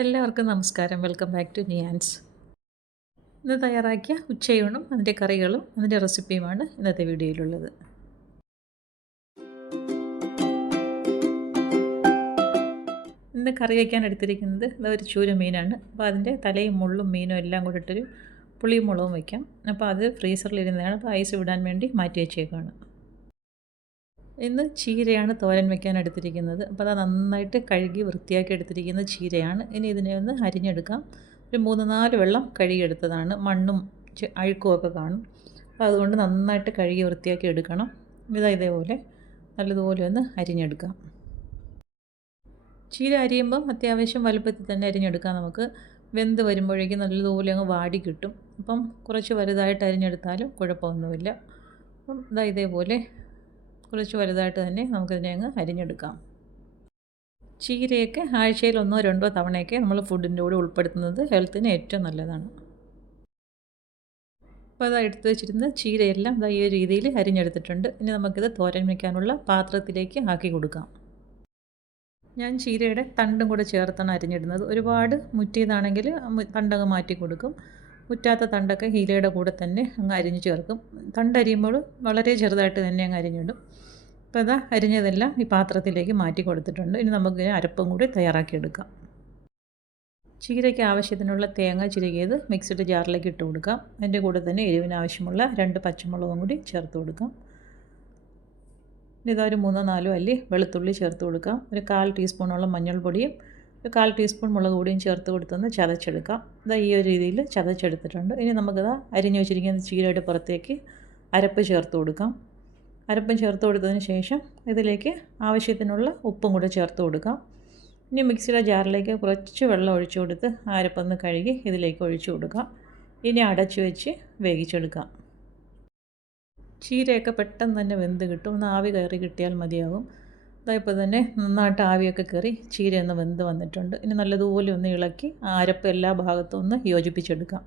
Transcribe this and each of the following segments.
എല്ലാവർക്കും നമസ്കാരം. Welcome back to നിയാൻസ്. ഇന്ന് തയ്യാറാക്കിയ ഉച്ചയൂണും അതിൻ്റെ കറികളും അതിൻ്റെ റെസിപ്പിയുമാണ് ഇന്നത്തെ വീഡിയോയിലുള്ളത്. ഇന്ന് കറി വയ്ക്കാൻ എടുത്തിരിക്കുന്നത് ഒരു ചൂര മീനാണ്. അപ്പോൾ അതിൻ്റെ തലയും മുള്ളും മീനും എല്ലാം കൂടി ഇട്ടൊരു പുളിയും മുളകും വയ്ക്കാം. അപ്പോൾ അത് ഫ്രീസറിലിരുന്നതാണ്. അപ്പോൾ ഐസ് വിടാൻ വേണ്ടി മാറ്റി വെച്ചേക്കാണ്. ഇന്ന് ചീരയാണ് തോരൻ വയ്ക്കാൻ എടുത്തിരിക്കുന്നത്. അപ്പോൾ അത് നന്നായിട്ട് കഴുകി വൃത്തിയാക്കി എടുത്തിരിക്കുന്ന ചീരയാണ്. ഇനി ഇതിനെ ഒന്ന് അരിഞ്ഞെടുക്കാം. ഒരു 3-4 വെള്ളം കഴുകിയെടുത്തതാണ്. മണ്ണും അഴുക്കും ഒക്കെ കാണും. അപ്പോൾ അതുകൊണ്ട് നന്നായിട്ട് കഴുകി വൃത്തിയാക്കി എടുക്കണം. ഇതേപോലെ നല്ലതുപോലെ ഒന്ന് അരിഞ്ഞെടുക്കാം. ചീര അരിയുമ്പം അത്യാവശ്യം വലുപ്പത്തിൽ തന്നെ അരിഞ്ഞെടുക്കാം. നമുക്ക് വെന്ത് വരുമ്പോഴേക്കും നല്ലതുപോലെ അങ്ങ് വാടി കിട്ടും. അപ്പം കുറച്ച് വലുതായിട്ട് അരിഞ്ഞെടുത്താലും കുഴപ്പമൊന്നുമില്ല. അപ്പം ഇതേപോലെ കുറച്ച് വലുതായിട്ട് തന്നെ നമുക്കിതിനെ അങ്ങ് അരിഞ്ഞെടുക്കാം. ചീരയൊക്കെ ആഴ്ചയിൽ 1-2 തവണയൊക്കെ നമ്മൾ ഫുഡിൻ്റെ കൂടെ ഉൾപ്പെടുത്തുന്നത് ഹെൽത്തിന് ഏറ്റവും നല്ലതാണ്. അപ്പോൾ അത് എടുത്ത് വെച്ചിരുന്ന ചീരയെല്ലാം ഈ ഒരു രീതിയിൽ അരിഞ്ഞെടുത്തിട്ടുണ്ട്. ഇനി നമുക്കിത് തോരൻ വയ്ക്കാനുള്ള പാത്രത്തിലേക്ക് ആക്കി കൊടുക്കാം. ഞാൻ ചീരയുടെ തണ്ടും കൂടെ ചേർത്താണ് അരിഞ്ഞിടുന്നത്. ഒരുപാട് മുറ്റിയതാണെങ്കിൽ തണ്ടങ്ങ് മാറ്റി കൊടുക്കും. മുറ്റാത്ത തണ്ടൊക്കെ ഹീലയുടെ കൂടെ തന്നെ അങ്ങ് അരിഞ്ഞ് ചേർക്കും. തണ്ടരിയുമ്പോൾ വളരെ ചെറുതായിട്ട് തന്നെ അങ്ങ് അരിഞ്ഞിടും. അപ്പോൾ അതാ അരിഞ്ഞതെല്ലാം ഈ പാത്രത്തിലേക്ക് മാറ്റി കൊടുത്തിട്ടുണ്ട്. ഇനി നമുക്ക് അരപ്പും കൂടി തയ്യാറാക്കിയെടുക്കാം. ചീരയ്ക്ക് ആവശ്യത്തിനുള്ള തേങ്ങ ചിരകിയത് മിക്സിഡ് ജാറിലേക്ക് ഇട്ട് കൊടുക്കാം. അതിൻ്റെ കൂടെ തന്നെ എരിവിന് ആവശ്യമുള്ള 2 പച്ചമുളകും കൂടി ചേർത്ത് കൊടുക്കാം. ഇതാ ഒരു 3-4 അല്ലി വെളുത്തുള്ളി ചേർത്ത് കൊടുക്കാം. ഒരു 1/4 ടീസ്പൂണോളം മഞ്ഞൾപ്പൊടിയും ഒരു 1/4 ടീസ്പൂൺ മുളക് പൊടിയും ചേർത്ത് കൊടുത്തൊന്ന് ചതച്ചെടുക്കാം. ഇതാ ഈ ഒരു രീതിയിൽ ചതച്ചെടുത്തിട്ടുണ്ട്. ഇനി നമുക്കിതാ അരിഞ്ഞു വെച്ചിരിക്കുന്ന ചീരയുടെ പുറത്തേക്ക് അരപ്പ് ചേർത്ത് കൊടുക്കാം. അരപ്പും ചേർത്ത് കൊടുത്തതിന് ശേഷം ഇതിലേക്ക് ആവശ്യത്തിനുള്ള ഉപ്പും കൂടെ ചേർത്ത് കൊടുക്കാം. ഇനി മിക്സിയുടെ ജാറിലേക്ക് കുറച്ച് വെള്ളം ഒഴിച്ചു കൊടുത്ത് അരപ്പൊന്ന് കഴുകി ഇതിലേക്ക് ഒഴിച്ചു കൊടുക്കാം. ഇനി അടച്ചു വെച്ച് വേവിച്ചെടുക്കാം. ചീരയൊക്കെ പെട്ടെന്ന് തന്നെ വെന്ത് കിട്ടും. ഒന്ന് ആവി കയറി കിട്ടിയാൽ മതിയാകും. ഇപ്പോൾ തന്നെ നന്നായിട്ട് ആവിയൊക്കെ കയറി ചീരയൊന്ന് വെന്ത് വന്നിട്ടുണ്ട്. ഇനി നല്ലതുപോലെ ഒന്ന് ഇളക്കി അരപ്പ് എല്ലാ ഭാഗത്തും ഒന്ന് യോജിപ്പിച്ചെടുക്കാം.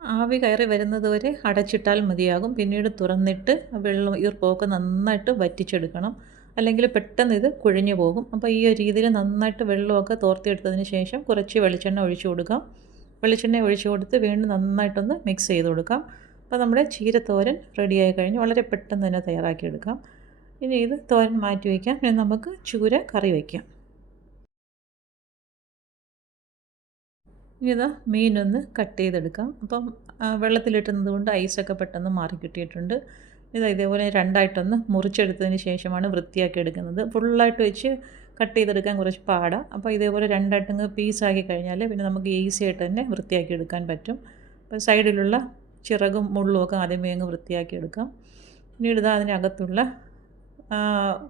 ആവി കയറി വരുന്നത് വരെ അടച്ചിട്ടാൽ മതിയാകും. പിന്നീട് തുറന്നിട്ട് വെള്ളം ഈർപ്പമൊക്കെ നന്നായിട്ട് വറ്റിച്ചെടുക്കണം. അല്ലെങ്കിൽ പെട്ടെന്ന് ഇത് കുഴഞ്ഞു പോകും. അപ്പോൾ ഈ ഒരു രീതിയിൽ നന്നായിട്ട് വെള്ളമൊക്കെ തോർത്തിയെടുത്തതിന് ശേഷം കുറച്ച് വെളിച്ചെണ്ണ ഒഴിച്ചു കൊടുക്കാം. വെളിച്ചെണ്ണ ഒഴിച്ചു കൊടുത്ത് വീണ്ടും നന്നായിട്ടൊന്ന് മിക്സ് ചെയ്ത് കൊടുക്കാം. അപ്പോൾ നമ്മുടെ ചീരത്തോരൻ റെഡിയായി കഴിഞ്ഞ് വളരെ പെട്ടെന്ന് തന്നെ തയ്യാറാക്കിയെടുക്കാം. ഇനി ഇത് തോരൻ മാറ്റി വയ്ക്കാം. ഇനി നമുക്ക് ചൂര കറി വയ്ക്കാം. ഇനി ഇതാ മീനൊന്ന് കട്ട് ചെയ്തെടുക്കാം. അപ്പം വെള്ളത്തിലിട്ടുന്നത് കൊണ്ട് ഐസൊക്കെ പെട്ടെന്ന് മാറി കിട്ടിയിട്ടുണ്ട്. ഇതേപോലെ 2ആയിട്ടൊന്ന് മുറിച്ചെടുത്തതിന് ശേഷമാണ് വൃത്തിയാക്കി എടുക്കുന്നത്. ഫുള്ളായിട്ട് വെച്ച് കട്ട് ചെയ്തെടുക്കാൻ കുറച്ച് പാടാണ്. അപ്പോൾ ഇതേപോലെ 2ആയിട്ടങ്ങ് പീസാക്കി കഴിഞ്ഞാൽ പിന്നെ നമുക്ക് ഈസി ആയിട്ട് തന്നെ വൃത്തിയാക്കി എടുക്കാൻ പറ്റും. അപ്പോൾ സൈഡിലുള്ള ചിറകും മുള്ളും ഒക്കെ ആദ്യമേ അങ്ങ് വൃത്തിയാക്കി എടുക്കാം. പിന്നീട് ഇതാ അതിനകത്തുള്ള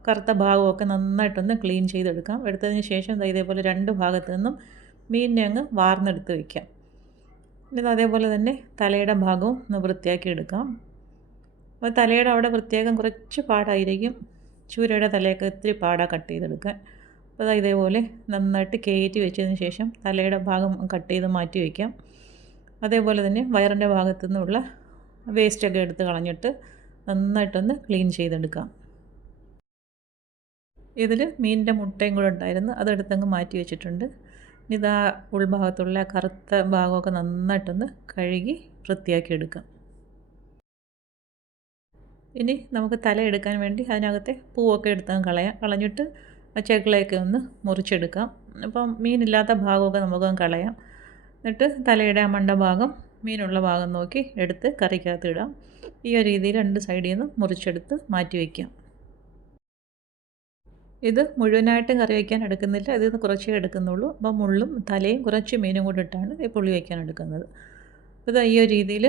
കറുത്ത ഭാഗമൊക്കെ നന്നായിട്ടൊന്ന് ക്ലീൻ ചെയ്തെടുക്കാം. എടുത്തതിന് ശേഷം ഇതേപോലെ 2 ഭാഗത്തു നിന്നും മീനിനെ അങ്ങ് വാർന്നെടുത്ത് വയ്ക്കാം. ഇത് അതേപോലെ തന്നെ തലയുടെ ഭാഗവും ഒന്ന് വൃത്തിയാക്കി എടുക്കാം. അപ്പോൾ തലയുടെ അവിടെ വൃത്തിയാക്കാൻ കുറച്ച് പാടായിരിക്കും. ചൂരയുടെ തലയൊക്കെ ഇത്തിരി പാടാണ് കട്ട് ചെയ്തെടുക്കാൻ. അപ്പോൾ ഇതേപോലെ നന്നായിട്ട് കയറ്റി വെച്ചതിന് ശേഷം തലയുടെ ഭാഗം കട്ട് ചെയ്ത് മാറ്റി വയ്ക്കാം. അതേപോലെ തന്നെ വയറിൻ്റെ ഭാഗത്തു നിന്നുള്ള വേസ്റ്റൊക്കെ എടുത്ത് കളഞ്ഞിട്ട് നന്നായിട്ടൊന്ന് ക്ലീൻ ചെയ്തെടുക്കാം. ഇതിൽ മീനിൻ്റെ മുട്ടയും കൂടെ ഉണ്ടായിരുന്നു. അതെടുത്തങ്ങ് മാറ്റി വെച്ചിട്ടുണ്ട്. ഇതാ ഉൾഭാഗത്തുള്ള കറുത്ത ഭാഗമൊക്കെ നന്നായിട്ടൊന്ന് കഴുകി വൃത്തിയാക്കി എടുക്കാം. ഇനി നമുക്ക് തല എടുക്കാൻ വേണ്ടി അതിനകത്തെ പൂവൊക്കെ എടുത്തങ്ങ് കളഞ്ഞിട്ട് ചെക്കിളയൊക്കെ ഒന്ന് മുറിച്ചെടുക്കാം. അപ്പം മീനില്ലാത്ത ഭാഗമൊക്കെ നമുക്കങ്ങ് കളയാം. എന്നിട്ട് തലയുടെ മണ്ട ഭാഗം മീനുള്ള ഭാഗം നോക്കി എടുത്ത് കറിക്കകത്ത് ഇടാം. ഈ ഒരു രീതിയിൽ 2 സൈഡിൽ നിന്ന് മുറിച്ചെടുത്ത് മാറ്റി വയ്ക്കാം. ഇത് മുഴുവനായിട്ടും കറി വയ്ക്കാൻ എടുക്കുന്നില്ല. ഇതിൽ നിന്ന് കുറച്ചേ എടുക്കുന്നുള്ളൂ. അപ്പോൾ മുള്ളും തലയും കുറച്ച് മീനും കൂടി ഇട്ടാണ് ഈ പുളി വയ്ക്കാൻ എടുക്കുന്നത്. ഇത് ഈ ഒരു രീതിയിൽ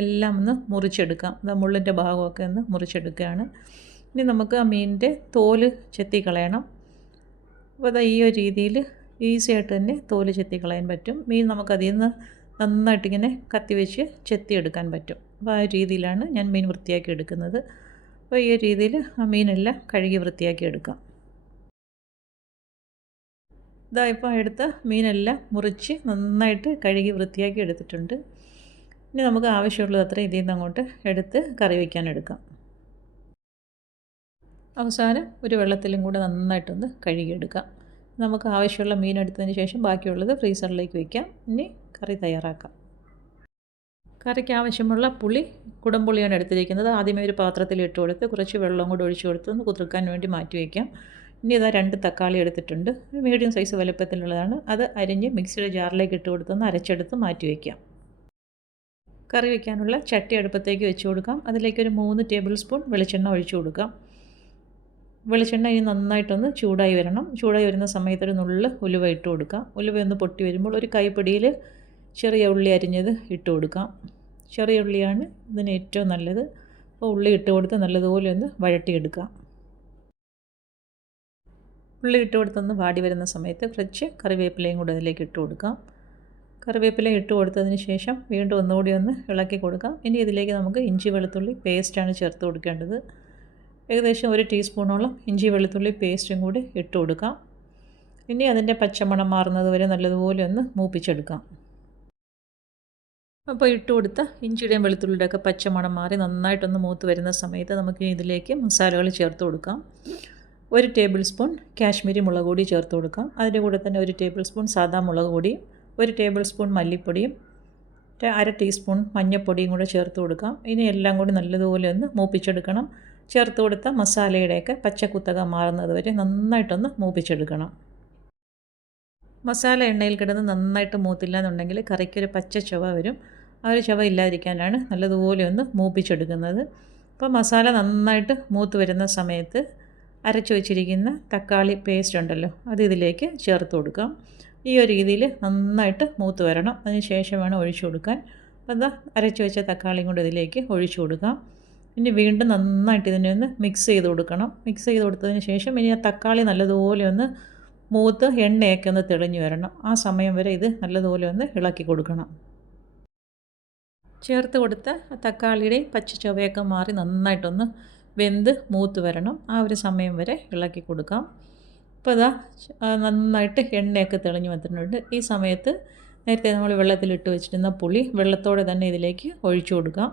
എല്ലാം ഒന്ന് മുറിച്ചെടുക്കാം. മുള്ളിൻ്റെ ഭാഗമൊക്കെ ഒന്ന് മുറിച്ചെടുക്കുകയാണ്. ഇനി നമുക്ക് ആ മീനിൻ്റെ തോല് ചെത്തിക്കളയണം. അപ്പോൾ ഈ ഒരു രീതിയിൽ ഈസി ആയിട്ട് തന്നെ തോല് ചെത്തിക്കളയാൻ പറ്റും. മീൻ നമുക്കതിൽ നിന്ന് നന്നായിട്ടിങ്ങനെ കത്തി വെച്ച് ചെത്തിയെടുക്കാൻ പറ്റും. അപ്പോൾ ആ രീതിയിലാണ് ഞാൻ മീൻ വൃത്തിയാക്കി എടുക്കുന്നത്. അപ്പോൾ ഈ ഒരു രീതിയിൽ ആ മീനെല്ലാം കഴുകി വൃത്തിയാക്കി എടുക്കാം. ഇപ്പോൾ എടുത്ത മീനെല്ലാം മുറിച്ച് നന്നായിട്ട് കഴുകി വൃത്തിയാക്കി എടുത്തിട്ടുണ്ട്. ഇനി നമുക്ക് ആവശ്യമുള്ളത് അത്ര ഇതിൽ നിന്ന് അങ്ങോട്ട് എടുത്ത് കറി വയ്ക്കാൻ എടുക്കാം. അവസാനം ഒരു വെള്ളത്തിലും കൂടെ നന്നായിട്ടൊന്ന് കഴുകിയെടുക്കാം. നമുക്ക് ആവശ്യമുള്ള മീൻ എടുത്തതിന് ശേഷം ബാക്കിയുള്ളത് ഫ്രീസറിലേക്ക് വയ്ക്കാം. ഇനി കറി തയ്യാറാക്കാം. കറിക്ക് ആവശ്യമുള്ള പുളി കുടംപുളിയാണ് എടുത്തിരിക്കുന്നത്. ആദ്യമേ ഒരു പാത്രത്തിൽ ഇട്ട് കൊടുത്ത് കുറച്ച് വെള്ളം കൂടി ഒഴിച്ചു കൊടുത്ത് ഒന്ന് കുതിർക്കാൻ വേണ്ടി മാറ്റി വയ്ക്കാം. ഇനി ഇതാ 2 തക്കാളി എടുത്തിട്ടുണ്ട്. മീഡിയം സൈസ് വലുപ്പത്തിലുള്ളതാണ്. അത് അരിഞ്ഞ് മിക്സിയുടെ ജാറിലേക്ക് ഇട്ട് കൊടുത്തൊന്ന് അരച്ചെടുത്ത് മാറ്റി വയ്ക്കാം. കറി വയ്ക്കാനുള്ള ചട്ടി അടുപ്പത്തേക്ക് വെച്ച് കൊടുക്കാം. അതിലേക്ക് ഒരു 3 ടേബിൾ സ്പൂൺ വെളിച്ചെണ്ണ ഒഴിച്ചു കൊടുക്കാം. വെളിച്ചെണ്ണ ഇനി നന്നായിട്ടൊന്ന് ചൂടായി വരണം. ചൂടായി വരുന്ന സമയത്ത് ഒരു നുള്ള് ഉലുവ ഇട്ട് കൊടുക്കാം. ഉലുവ ഒന്ന് പൊട്ടി വരുമ്പോൾ ഒരു കൈപ്പിടിയിൽ ചെറിയ ഉള്ളി അരിഞ്ഞത് ഇട്ട് കൊടുക്കാം. ചെറിയ ഉള്ളിയാണ് ഇതിന് ഏറ്റവും നല്ലത്. അപ്പോൾ ഉള്ളി ഇട്ട് കൊടുത്ത് നല്ലതുപോലെ ഒന്ന് വഴട്ടിയെടുക്കാം. ഉള്ളി ഇട്ട് കൊടുത്തൊന്ന് വാടി വരുന്ന സമയത്ത് കുറച്ച് കറിവേപ്പിലയും കൂടെ അതിലേക്ക് ഇട്ട് കൊടുക്കാം. കറിവേപ്പില ഇട്ട് കൊടുത്തതിന് ശേഷം വീണ്ടും ഒന്നുകൂടി ഒന്ന് ഇളക്കി കൊടുക്കാം. ഇനി ഇതിലേക്ക് നമുക്ക് ഇഞ്ചി വെളുത്തുള്ളി പേസ്റ്റാണ് ചേർത്ത് കൊടുക്കേണ്ടത്. ഏകദേശം 1 ടീസ്പൂണോളം ഇഞ്ചി വെളുത്തുള്ളി പേസ്റ്റും കൂടി ഇട്ട് കൊടുക്കാം. ഇനി അതിൻ്റെ പച്ചമണം മാറുന്നത് വരെ നല്ലതുപോലെ ഒന്ന് മൂപ്പിച്ചെടുക്കാം. അപ്പോൾ ഇട്ട് കൊടുത്ത ഇഞ്ചിയുടെയും വെളുത്തുള്ളിയുടെയൊക്കെ പച്ചമണം മാറി നന്നായിട്ടൊന്ന് മൂത്ത് വരുന്ന സമയത്ത് നമുക്ക് ഇതിലേക്ക് മസാലകൾ ചേർത്ത് കൊടുക്കാം. 1 ടേബിൾ സ്പൂൺ കാശ്മീരി മുളക് പൊടി ചേർത്ത് കൊടുക്കാം. അതിൻ്റെ കൂടെ തന്നെ 1 ടേബിൾ സ്പൂൺ സാദാ മുളക് പൊടിയും 1 ടേബിൾ സ്പൂൺ മല്ലിപ്പൊടിയും 1/2 ടീസ്പൂൺ മഞ്ഞൾപ്പൊടിയും കൂടെ ചേർത്ത് കൊടുക്കാം. ഇനി എല്ലാം കൂടി നല്ലതുപോലെ ഒന്ന് മൂപ്പിച്ചെടുക്കണം. ചേർത്ത് കൊടുത്ത മസാലയുടെയൊക്കെ പച്ചക്കുത്തക മാറുന്നത് വരെ നന്നായിട്ടൊന്ന് മൂപ്പിച്ചെടുക്കണം. മസാല എണ്ണയിൽ കിടന്ന് നന്നായിട്ട് മൂത്തില്ല എന്നുണ്ടെങ്കിൽ കറിക്കൊരു പച്ച ചുവ വരും. ആ ഒരു ചുവ ഇല്ലാതിരിക്കാനാണ് നല്ലതുപോലെ ഒന്ന് മൂപ്പിച്ചെടുക്കുന്നത്. അപ്പോൾ മസാല നന്നായിട്ട് മൂത്ത് വരുന്ന സമയത്ത് അരച്ചു വെച്ചിരിക്കുന്ന തക്കാളി പേസ്റ്റ് ഉണ്ടല്ലോ അത് ഇതിലേക്ക് ചേർത്ത് കൊടുക്കാം. ഈ ഒരു രീതിയിൽ നന്നായിട്ട് മൂത്ത് വരണം. അതിന് ശേഷം വേണം ഒഴിച്ചു കൊടുക്കാൻ. അപ്പോൾ എന്താ അരച്ചു വെച്ച തക്കാളിയും കൂടെ ഇതിലേക്ക് ഒഴിച്ചു കൊടുക്കാം. ഇനി വീണ്ടും നന്നായിട്ട് ഇതിനെ ഒന്ന് മിക്സ് ചെയ്ത് കൊടുക്കണം. മിക്സ് ചെയ്ത് കൊടുത്തതിന് ശേഷം ഇനി ആ തക്കാളി നല്ലതുപോലെ ഒന്ന് മൂത്ത് എണ്ണയൊക്കെ ഒന്ന് തെളിഞ്ഞു വരണം. ആ സമയം വരെ ഇത് നല്ലതുപോലെ ഒന്ന് ഇളക്കി കൊടുക്കണം. ചേർത്ത് കൊടുത്ത തക്കാളിയുടെ പച്ച ചുവയൊക്കെ മാറി നന്നായിട്ടൊന്ന് വെന്ത് മൂത്ത് വരണം. ആ ഒരു സമയം വരെ ഇളക്കി കൊടുക്കാം. അപ്പോൾ ഇതാ നന്നായിട്ട് എണ്ണയൊക്കെ തെളിഞ്ഞു വന്നിട്ടുണ്ട്. ഈ സമയത്ത് നേരത്തെ നമ്മൾ വെള്ളത്തിലിട്ട് വെച്ചിരുന്ന പുളി വെള്ളത്തോടെ തന്നെ ഇതിലേക്ക് ഒഴിച്ചു കൊടുക്കാം.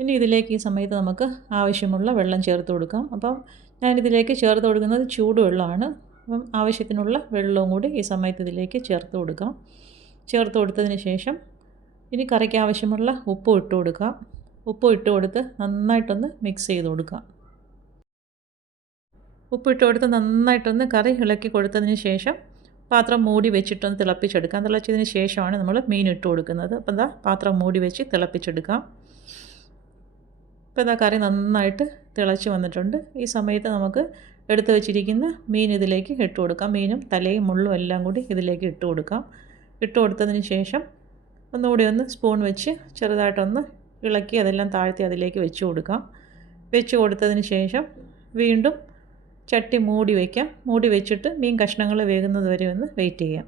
ഇനി ഇതിലേക്ക് ഈ സമയത്ത് നമുക്ക് ആവശ്യമുള്ള വെള്ളം ചേർത്ത് കൊടുക്കാം. അപ്പം ഞാനിതിലേക്ക് ചേർത്ത് കൊടുക്കുന്നത് ചൂടുവെള്ളമാണ്. അപ്പം ആവശ്യത്തിനുള്ള വെള്ളവും കൂടി ഈ സമയത്ത് ഇതിലേക്ക് ചേർത്ത് കൊടുക്കാം. ചേർത്ത് കൊടുത്തതിന് ശേഷം ഇനി കറിക്ക് ആവശ്യമുള്ള ഉപ്പും ഇട്ട് കൊടുക്കാം. ഉപ്പ് ഇട്ട് കൊടുത്ത് നന്നായിട്ടൊന്ന് മിക്സ് ചെയ്ത് കൊടുക്കാം. ഉപ്പിട്ട് കൊടുത്ത് നന്നായിട്ടൊന്ന് കറി ഇളക്കി കൊടുത്തതിന് ശേഷം പാത്രം മൂടി വെച്ചിട്ടൊന്ന് തിളപ്പിച്ചെടുക്കാം. തിളച്ചതിന് ശേഷമാണ് നമ്മൾ മീൻ ഇട്ട് കൊടുക്കുന്നത്. അപ്പോൾ എന്താ പാത്രം മൂടി വെച്ച് തിളപ്പിച്ചെടുക്കാം. ഇപ്പോൾ ഇതാ കറി നന്നായിട്ട് തിളച്ച് വന്നിട്ടുണ്ട്. ഈ സമയത്ത് നമുക്ക് എടുത്ത് വെച്ചിരിക്കുന്ന മീൻ ഇതിലേക്ക് ഇട്ട് കൊടുക്കാം. മീനും തലയും മുള്ളും എല്ലാം കൂടി ഇതിലേക്ക് ഇട്ട് കൊടുക്കാം. ഇട്ട് കൊടുത്തതിന് ശേഷം ഒന്നുകൂടി ഒന്ന് സ്പൂൺ വെച്ച് ചെറുതായിട്ടൊന്ന് ഇളക്കി അതെല്ലാം താഴ്ത്തി അതിലേക്ക് വെച്ച് കൊടുക്കാം. വെച്ച് കൊടുത്തതിന് ശേഷം വീണ്ടും ചട്ടി മൂടി വയ്ക്കാം. മൂടി വെച്ചിട്ട് മീൻ കഷ്ണങ്ങൾ വേകുന്നത് വരെ ഒന്ന് വെയിറ്റ് ചെയ്യാം.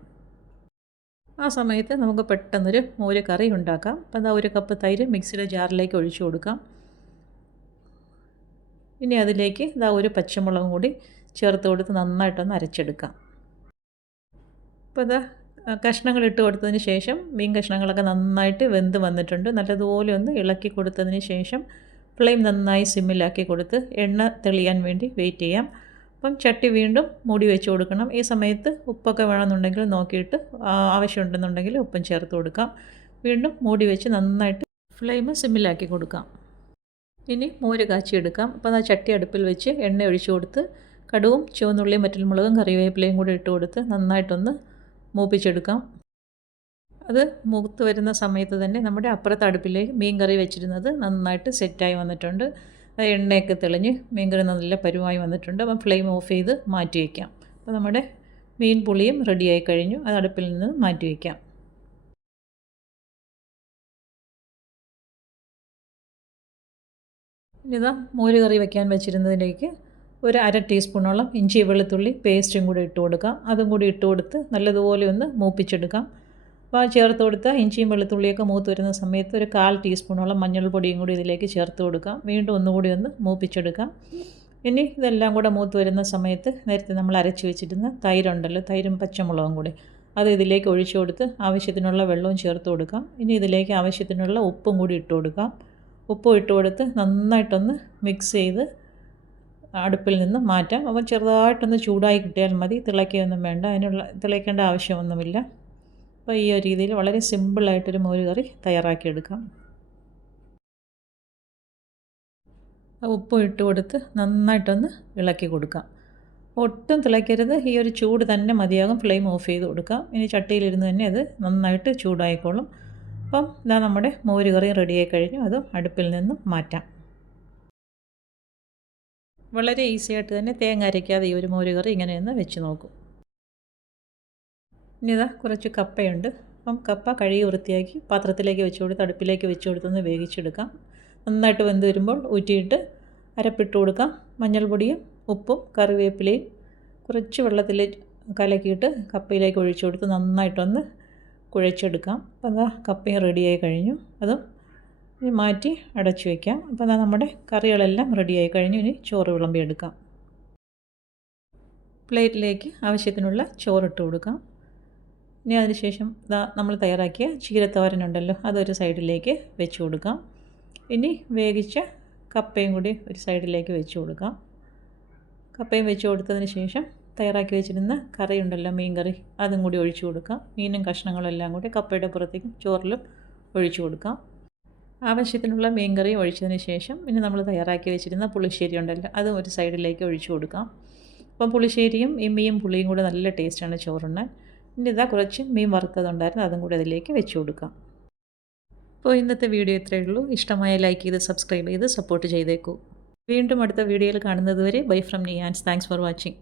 ആ സമയത്ത് നമുക്ക് പെട്ടെന്നൊരു മോര് കറി ഉണ്ടാക്കാം. അപ്പോൾ എന്താ 1 കപ്പ് തൈര് മിക്സിയുടെ ജാറിലേക്ക് ഒഴിച്ചു കൊടുക്കാം. ഇനി അതിലേക്ക് ഇതാ 1 പച്ചമുളകും കൂടി ചേർത്ത് കൊടുത്ത് നന്നായിട്ടൊന്ന് അരച്ചെടുക്കാം. അപ്പോൾ ഇതാ കഷ്ണങ്ങൾ ഇട്ട് കൊടുത്തതിന് ശേഷം മീൻ കഷ്ണങ്ങളൊക്കെ നന്നായിട്ട് വെന്ത് വന്നിട്ടുണ്ട്. നല്ലതുപോലെ ഒന്ന് ഇളക്കി കൊടുത്തതിന് ശേഷം ഫ്ലെയിം നന്നായി സിമ്മിലാക്കി കൊടുത്ത് എണ്ണ തെളിയാൻ വേണ്ടി വെയിറ്റ് ചെയ്യാം. അപ്പം ചട്ടി വീണ്ടും മൂടി വെച്ച് കൊടുക്കണം. ഈ സമയത്ത് ഉപ്പൊക്കെ വേണമെന്നുണ്ടെങ്കിൽ നോക്കിയിട്ട് ആവശ്യമുണ്ടെന്നുണ്ടെങ്കിൽ ഉപ്പും ചേർത്ത് കൊടുക്കാം. വീണ്ടും മൂടി വെച്ച് നന്നായിട്ട് ഫ്ലെയിം സിമ്മിലാക്കി കൊടുക്കാം. ഇനി മോര് കാച്ചിയെടുക്കാം. അപ്പോൾ ആ ചട്ടി അടുപ്പിൽ വെച്ച് എണ്ണ ഒഴിച്ചു കൊടുത്ത് കടുവും ചുവന്നുള്ളിയും വറ്റൽമുളകും കറിവേപ്പിലയും കൂടി ഇട്ട് കൊടുത്ത് നന്നായിട്ടൊന്ന് മൂപ്പിച്ചെടുക്കാം. അത് മൂത്ത് വരുന്ന സമയത്ത് തന്നെ നമ്മുടെ അപ്പുറത്തെ അടുപ്പിലേക്ക് മീൻ കറി വെച്ചിരുന്നത് നന്നായിട്ട് സെറ്റായി വന്നിട്ടുണ്ട്. എണ്ണയൊക്കെ തെളിഞ്ഞ് മീൻ കറി നല്ല പരുവായി വന്നിട്ടുണ്ട്. അപ്പം ഫ്ലെയിം ഓഫ് ചെയ്ത് മാറ്റി വയ്ക്കാം. അപ്പോൾ നമ്മുടെ മീൻ പുളിയും റെഡിയായി കഴിഞ്ഞു. അത് അടുപ്പിൽ നിന്ന് മാറ്റി വയ്ക്കാം. ഇനിതാ മോര് കറി വയ്ക്കാൻ വെച്ചിരുന്നതിലേക്ക് 1/2 ടീസ്പൂണോളം ഇഞ്ചി വെളുത്തുള്ളി പേസ്റ്റും കൂടി ഇട്ട് കൊടുക്കാം. അതും കൂടി ഇട്ട് കൊടുത്ത് നല്ലതുപോലെ ഒന്ന് മൂപ്പിച്ചെടുക്കാം. അപ്പോൾ ആ ചേർത്ത് കൊടുത്ത ഇഞ്ചിയും വെളുത്തുള്ളിയൊക്കെ മൂത്ത് വരുന്ന സമയത്ത് 1/4 ടീസ്പൂണോളം മഞ്ഞൾപ്പൊടിയും കൂടി ഇതിലേക്ക് ചേർത്ത് കൊടുക്കാം. വീണ്ടും ഒന്നുകൂടി ഒന്ന് മൂപ്പിച്ചെടുക്കാം. ഇനി ഇതെല്ലാം കൂടെ മൂത്ത് വരുന്ന സമയത്ത് നേരത്തെ നമ്മൾ അരച്ച് വെച്ചിരുന്ന തൈരുണ്ടല്ലോ, തൈരും പച്ചമുളകും കൂടി അത് ഇതിലേക്ക് ഒഴിച്ചു കൊടുത്ത് ആവശ്യത്തിനുള്ള വെള്ളവും ചേർത്ത് കൊടുക്കാം. ഇനി ഇതിലേക്ക് ആവശ്യത്തിനുള്ള ഉപ്പും കൂടി ഇട്ട് കൊടുക്കാം. ഉപ്പും ഇട്ട് കൊടുത്ത് നന്നായിട്ടൊന്ന് മിക്സ് ചെയ്ത് അടുപ്പിൽ നിന്ന് മാറ്റാം. അപ്പം ചെറുതായിട്ടൊന്ന് ചൂടായി കിട്ടിയാൽ മതി, തിളയ്ക്കുകയൊന്നും വേണ്ട, തിളയ്ക്കേണ്ട ആവശ്യമൊന്നുമില്ല. അപ്പോൾ ഈ ഒരു രീതിയിൽ വളരെ സിമ്പിളായിട്ടൊരു മോര് കറി തയ്യാറാക്കിയെടുക്കാം. ഉപ്പും ഇട്ട് കൊടുത്ത് നന്നായിട്ടൊന്ന് ഇളക്കി കൊടുക്കാം. ഒട്ടും തിളയ്ക്കരുത്, ഈ ഒരു ചൂട് തന്നെ മതിയാകും. ഫ്ലെയിം ഓഫ് ചെയ്ത് കൊടുക്കാം. ഇനി ചട്ടിയിലിരുന്ന് തന്നെ അത് നന്നായിട്ട് ചൂടായിക്കോളും. അപ്പം ഇതാ നമ്മുടെ മോര് കറി റെഡിയായി കഴിഞ്ഞു. അതും അടുപ്പിൽ നിന്നും മാറ്റാം. വളരെ ഈസി ആയിട്ട് തന്നെ തേങ്ങ അരയ്ക്കാതെ ഈ ഒരു മോര് കറി ഇങ്ങനെയൊന്ന് വെച്ച് നോക്കും. ഇനി ഇതാ കുറച്ച് കപ്പയുണ്ട്. അപ്പം കപ്പ കഴുകി വൃത്തിയാക്കി പാത്രത്തിലേക്ക് വെച്ച് കൊടുത്ത് അടുപ്പിലേക്ക് വെച്ച് കൊടുത്തൊന്ന് വേവിച്ചെടുക്കാം. നന്നായിട്ട് വെന്ത് വരുമ്പോൾ ഊറ്റിയിട്ട് അരപ്പിട്ട് കൊടുക്കാം. മഞ്ഞൾപ്പൊടിയും ഉപ്പും കറിവേപ്പിലയും കുറച്ച് വെള്ളത്തിൽ കലക്കിയിട്ട് കപ്പയിലേക്ക് ഒഴിച്ചു കൊടുത്ത് നന്നായിട്ടൊന്ന് കുഴച്ചെടുക്കാം. അപ്പോൾ അതാ കപ്പയും റെഡിയായി കഴിഞ്ഞു. അതും ഇനി മാറ്റി അടച്ചു വയ്ക്കാം. അപ്പോൾ അതാ നമ്മുടെ കറികളെല്ലാം റെഡിയായി കഴിഞ്ഞു. ഇനി ചോറ് വിളമ്പിയെടുക്കാം. പ്ലേറ്റിലേക്ക് ആവശ്യത്തിനുള്ള ചോറിട്ട് കൊടുക്കാം. ഇനി അതിനുശേഷം ഇതാ നമ്മൾ തയ്യാറാക്കിയ ചീരത്തോരനുണ്ടല്ലോ, അതൊരു സൈഡിലേക്ക് വെച്ച് കൊടുക്കാം. ഇനി വേവിച്ച കപ്പയും കൂടി ഒരു സൈഡിലേക്ക് വെച്ച് കൊടുക്കാം. കപ്പയും വെച്ച് കൊടുത്തതിന് ശേഷം തയ്യാറാക്കി വെച്ചിരുന്ന കറി ഉണ്ടല്ലോ, മീൻ കറി, അതും കൂടി ഒഴിച്ചു കൊടുക്കാം. മീനും കഷ്ണങ്ങളും എല്ലാം കൂടി കപ്പയുടെ പുറത്തേക്കും ചോറിലും ഒഴിച്ചു കൊടുക്കാം. ആവശ്യത്തിനുള്ള മീൻ കറി ഒഴിച്ചതിന് ശേഷം ഇനി നമ്മൾ തയ്യാറാക്കി വെച്ചിരുന്ന പുളിശ്ശേരി ഉണ്ടല്ലോ, അതും ഒരു സൈഡിലേക്ക് ഒഴിച്ചു കൊടുക്കാം. അപ്പം പുളിശ്ശേരിയും ഈ മീൻ പുളിയും കൂടി നല്ല ടേസ്റ്റാണ് ചോറുണ്ണാൻ. ഇനി ഇതാ കുറച്ച് മീൻ വറുത്തതുണ്ടായിരുന്നു, അതും കൂടി അതിലേക്ക് വെച്ച് കൊടുക്കാം. അപ്പോൾ ഇന്നത്തെ വീഡിയോ ഇത്രയേ ഉള്ളൂ. ഇഷ്ടമായ ലൈക്ക് ചെയ്ത് സബ്സ്ക്രൈബ് ചെയ്ത് സപ്പോർട്ട് ചെയ്തേക്കൂ. വീണ്ടും അടുത്ത വീഡിയോയിൽ കാണുന്നത് വരെ ബൈ ഫ്രം നിയാൻസ്. Thanks for watching.